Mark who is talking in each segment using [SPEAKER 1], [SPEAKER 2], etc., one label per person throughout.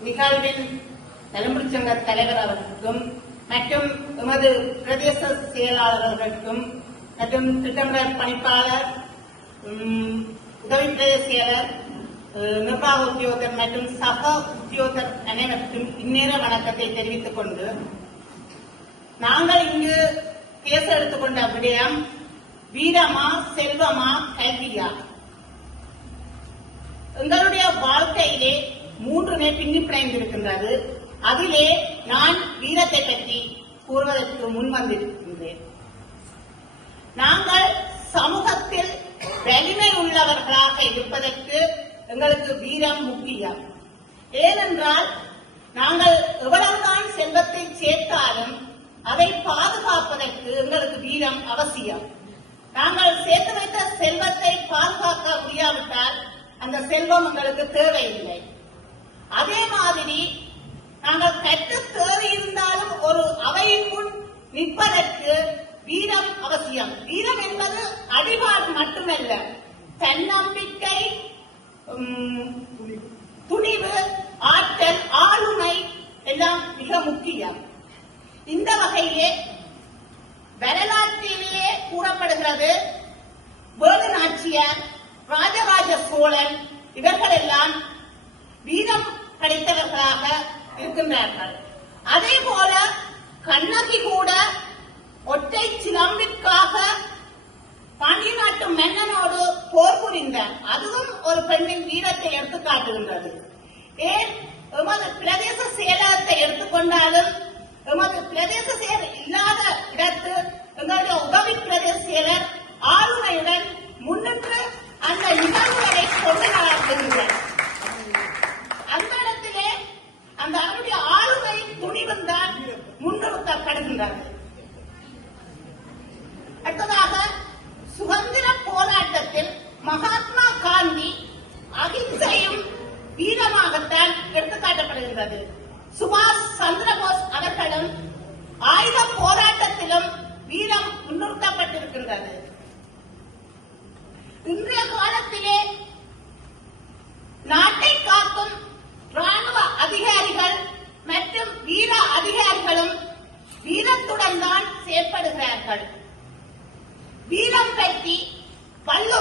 [SPEAKER 1] நிகழ்வின் நலம்புரி சங்க தலைவர் அவர்களுக்கும் மற்றும் எமது பிரதேச செயலாளர்களுக்கும் மற்றும் திட்டமிடல் பணிப்பாளர் உதவி பிரதேச செயலர் நிர்வாக உத்தியோகர் மற்றும் சக உத்தியோகர் அனைவருக்கும் இந்நேர வணக்கத்தை தெரிவித்துக் கொண்டு நாங்கள் இங்கு பேச எடுத்துக்கொண்ட விடயம் வீரமா செல்வமா கல்வியா? எங்களுடைய வாழ்க்கையிலே மூன்று நேர் பின்னி பிணைந்திருக்கின்றது. அதிலே நான் வீரத்தை பற்றி கூறுவதற்கு முன் வந்திருக்கின்றேன். நாங்கள் சமூகத்தில் வலிமை உள்ளவர்களாக இருப்பதற்கு எங்களுக்கு வீரம் முக்கியம். ஏனென்றால் நாங்கள் எவ்வளவுதான் செல்வத்தை சேர்த்தாலும் அதை பாதுகாப்பதற்கு எங்களுக்கு வீரம் அவசியம். நாங்கள் சேர்த்து வைத்த செல்வத்தை பாதுகாக்க முடியாவிட்டால் அந்த செல்வம் எங்களுக்கு தேவையில்லை. அதே மாதிரி நாங்கள் கற்று தேவை இருந்தாலும் ஒரு அவையின் முன் நிற்பதற்கு வீரம் அவசியம். வீரம் என்பது அடிபாடு மட்டுமல்ல. தன்னம்பிக்கை உம், துணிவு ஆற்றல் ஆளுமை எல்லாம் மிக முக்கியம். இந்த வகையிலே வரலாற்றிலேயே கூறப்படுகிறது வேலு நாச்சியார் ராஜராஜ சோழன் இவர்கள் எல்லாம் வீரம் படைத்தவர்களாக இருக்கின்றார்கள். அதே போல கண்ணகி கூட ஒற்றை சிலம்பிற்காக பாண்டிய நாட்டு மன்னனோடு போர் புரிந்தார். அதுவும் ஒரு பெண்ணின் வீரத்தை எடுத்து காட்டுகின்றது ஏன்? எமது பிரதேச செயலகத்தை எடுத்துக்கொண்டாலும் எமது பிரதேச செயல் இல்லாத இடத்து எங்களுடைய உதவி பிரதேச செயலர் எடுத்துக்காட்டப்படுகின்றது சுபாஷ் சந்திரபோஸ் அவர்களும் ஆயுத போராட்டத்திலும் வீரம் முன்னிறுத்தப்பட்டிருக்கின்றது. இன்றைய காலத்திலே நாட்டை காக்கும் ராணுவ அதிகாரிகள் மற்றும் வீர அதிகாரிகளும் வீரத்துடன் தான் செயற்படுகிறார்கள். வீரம் பற்றி பல்லு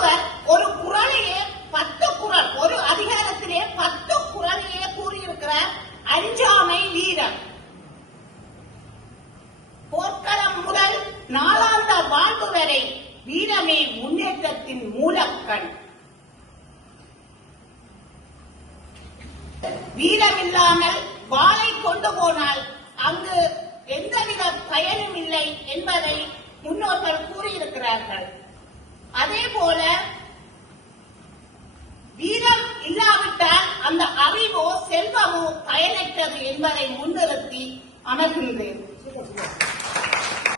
[SPEAKER 1] வாழ்வு வீரமே முன்னேற்றத்தின் மூலக்கண். வீரமில்லாமல் வாளை கொண்டு போனால் அங்கு எந்தவித பயனும் இல்லை என்பதை முன்னோர்கள் கூறியிருக்கிறார்கள். அதே போல வீரம் இல்லாவிட்டால் அந்த அறிவோ செல்வமோ பயனற்றது என்பதை முன்னிறுத்தி அமர்கின்றேன்.